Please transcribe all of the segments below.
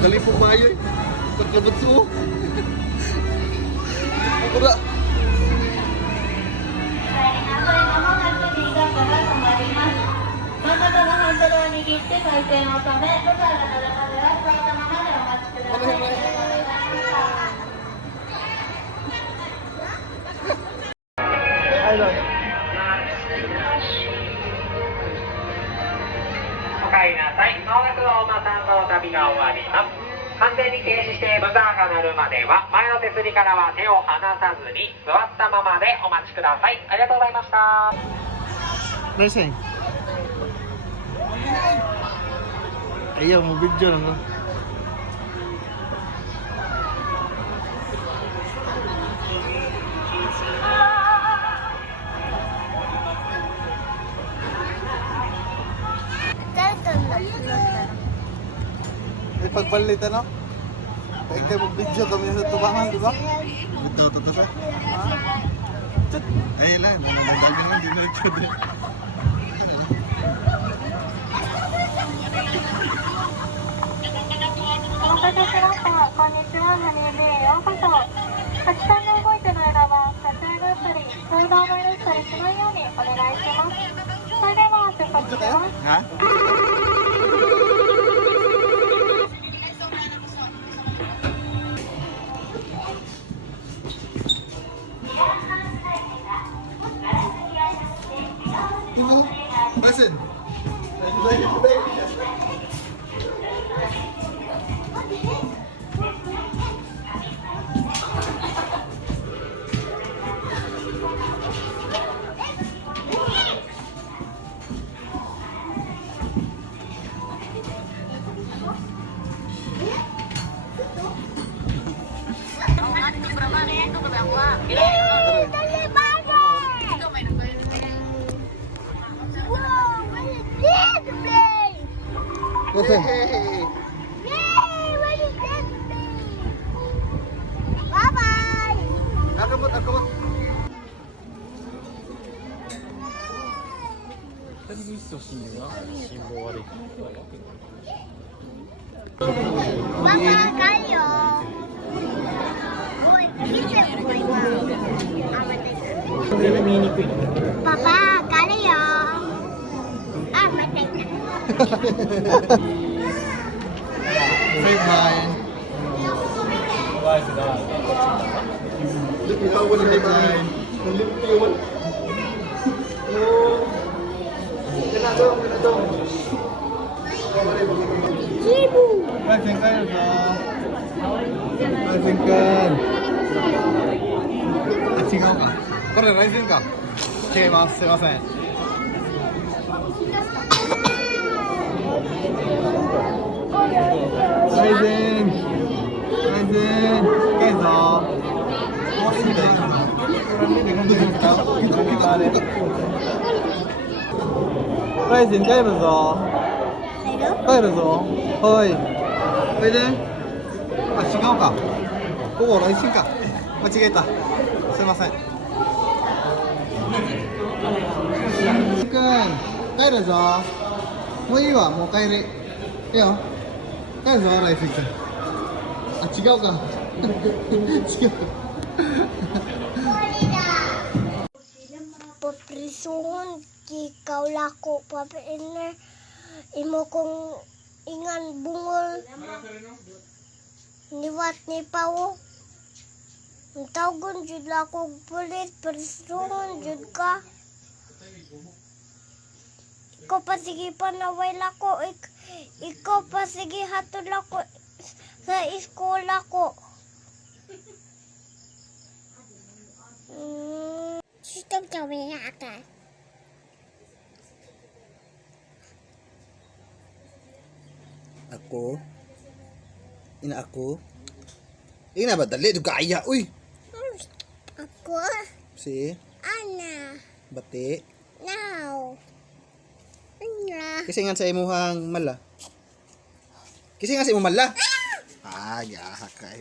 Dali po maayo eh. Pagkabat ko. Pura. Ayun. お帰りなさい。まもなく大間さんの旅が終わります。完全に停止してブザーが鳴るまでは前の手すりからは手を離さずに座ったままでお待ちください。ありがとうございました。 Racing. Ayaw mo video lang. May pagbalit ano? Kaya kayo mag-video kami sa tubangan, di ba? Ito, ito sa? Ay lang, nanagagawin lang, di na rin. お待たせしました。こんにちは、ハニーベイへようこそ。たくさんの動いてる間は、撮影があったり、相談を許したりしないようにお願いします。それでは出発します。 Ha? Listen. Listen. Akamot, akamot. Papa, kayo. Uy, kisip ko ito. Papa, kayo. Ah, matay na. Say bye. Ikaw wala say bye. Kibu. Rising ka yun Rising ka. Ah, 違うか。これライセンか。違います。すいません。ライセン。ライセン。深いぞ。もういいんだよ。ライセン帰るぞ。帰るぞ。はい。おいで。あ、違うか。ここ来週か。間違えた。すいません。くん、帰るぞ。もういいわ、もう帰り。いいよ。帰るぞ、来週くん。あ、違うか。違うか。Paprisuhon, kikaw lako, papainer. Imo kong ingan bungol. Niwat ni pawo. Ang tawgon jud lako pulit, prisuhon jud ka. Ikaw pa sige panaway lako, ikaw pa sige hatod lako sa iskola ko. Sistem kami na atas. Ako? Ina ako? Ina ba? Dali, di kaya, uy! Ako? Si? Ana? Bati? Now? Ana? Kasi nga sa imuhang mala. Kasi nga sa imuhang mala. Ah, yaha ka.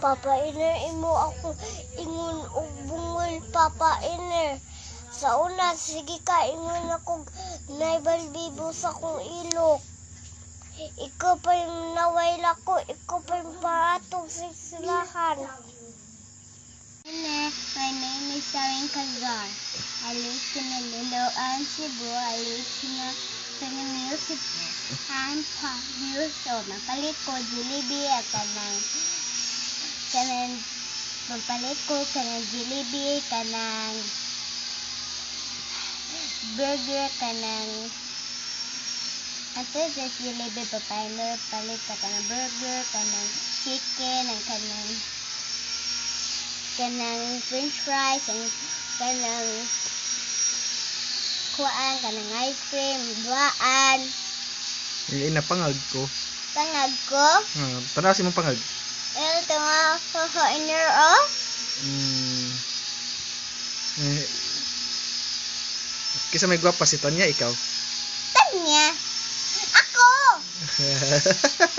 Papa Iner, imo ako ingon og bungol, Papa Iner. Sa una, sige ka, ingon ako naibalbibo sa kong ilok. Ikaw pa yung nawala ko. Ikaw pa yung paatong sa silahan. My name is Saring Kazar. I live in Liloan, Cebu. I live in a music. I'm 5 years old. Mapalit ko Jollibee at mapalit ko kanang Jollibee, kanang burger, kanang after the Jollibee papalit ka kanang burger, kanang chicken, ang kanang french fries, ang kanang kuan, kanang ice cream, buwaan. Napangag ko. Pangag ko. Tanaw si mong pangag. Ito nga, kainer o. Kisa may gwapa si Tanya, ikaw. Tanya. Ako.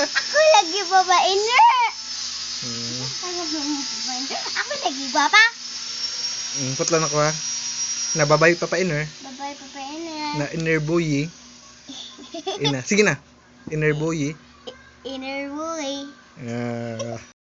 Ako lagi babainer. Ako lagi baba. Putla na ko ha. Nababay pa iner. Babay babainer. Na inner boy. Ina. Sige na. Inner boy. Inner boy.